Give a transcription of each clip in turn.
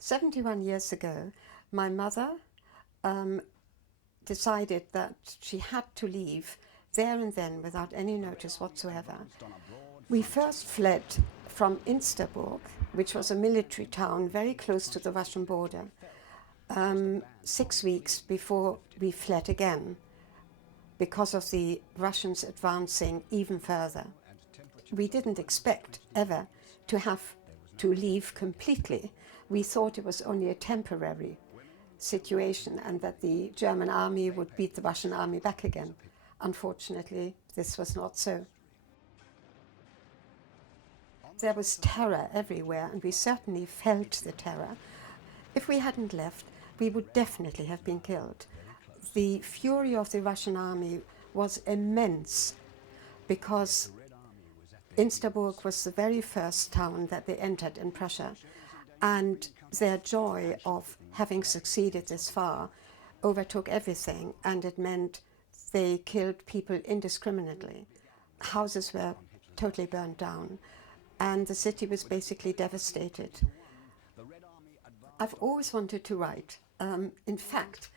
71 years ago, my mother decided that she had to leave there and then without any notice whatsoever. We first fled from Insterburg, which was a military town very close to the Russian border, 6 weeks before we fled again because of the Russians advancing even further. We didn't expect ever to have to leave completely. We thought it was only a temporary situation and that the German army would beat the Russian army back again. Unfortunately, this was not so. There was terror everywhere, and we certainly felt the terror. If we hadn't left, we would definitely have been killed. The fury of the Russian army was immense because Insterburg was the very first town that they entered in Prussia, and their joy of having succeeded this far overtook everything, and it meant they killed people indiscriminately. Houses were totally burned down, and the city was basically devastated. I've always wanted to write. In fact,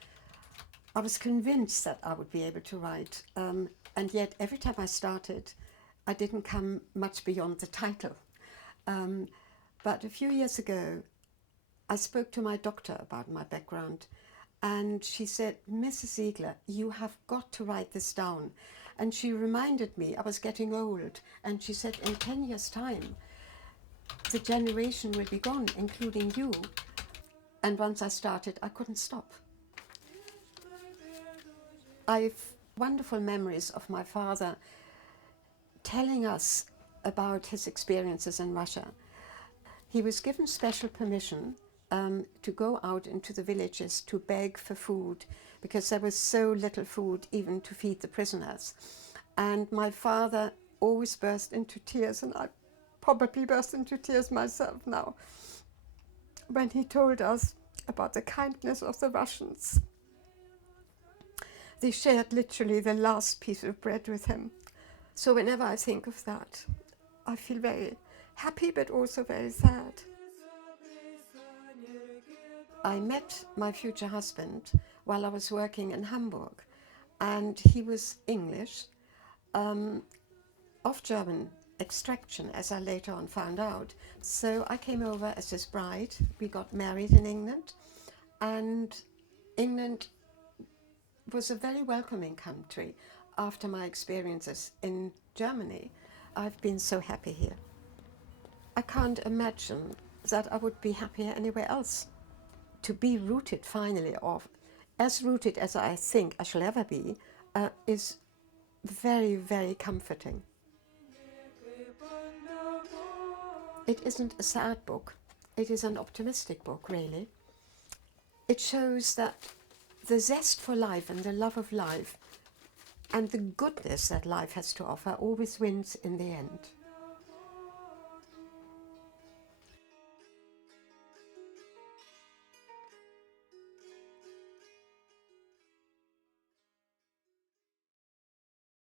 I was convinced that I would be able to write, and yet every time I started, I didn't come much beyond the title. But a few years ago, I spoke to my doctor about my background, and she said, "Mrs. Ziegler, you have got to write this down." And she reminded me I was getting old, and she said, "In 10 years' time, the generation will be gone, including you." And once I started, I couldn't stop. I've wonderful memories of my father telling us about his experiences in Russia. He was given special permission to go out into the villages to beg for food because there was so little food even to feed the prisoners. And my father always burst into tears, and I probably burst into tears myself now, when he told us about the kindness of the Russians. They shared literally the last piece of bread with him. So whenever I think of that, I feel very happy but also very sad. I met my future husband while I was working in Hamburg, and he was English, of German extraction, as I later on found out. So I came over as his bride. We got married in England, and England was a very welcoming country after my experiences in Germany. I've been so happy here. I can't imagine that I would be happier anywhere else. To be rooted finally, or as rooted as I think I shall ever be, is very, very comforting. It isn't a sad book. It is an optimistic book, really. It shows that the zest for life and the love of life and the goodness that life has to offer always wins in the end.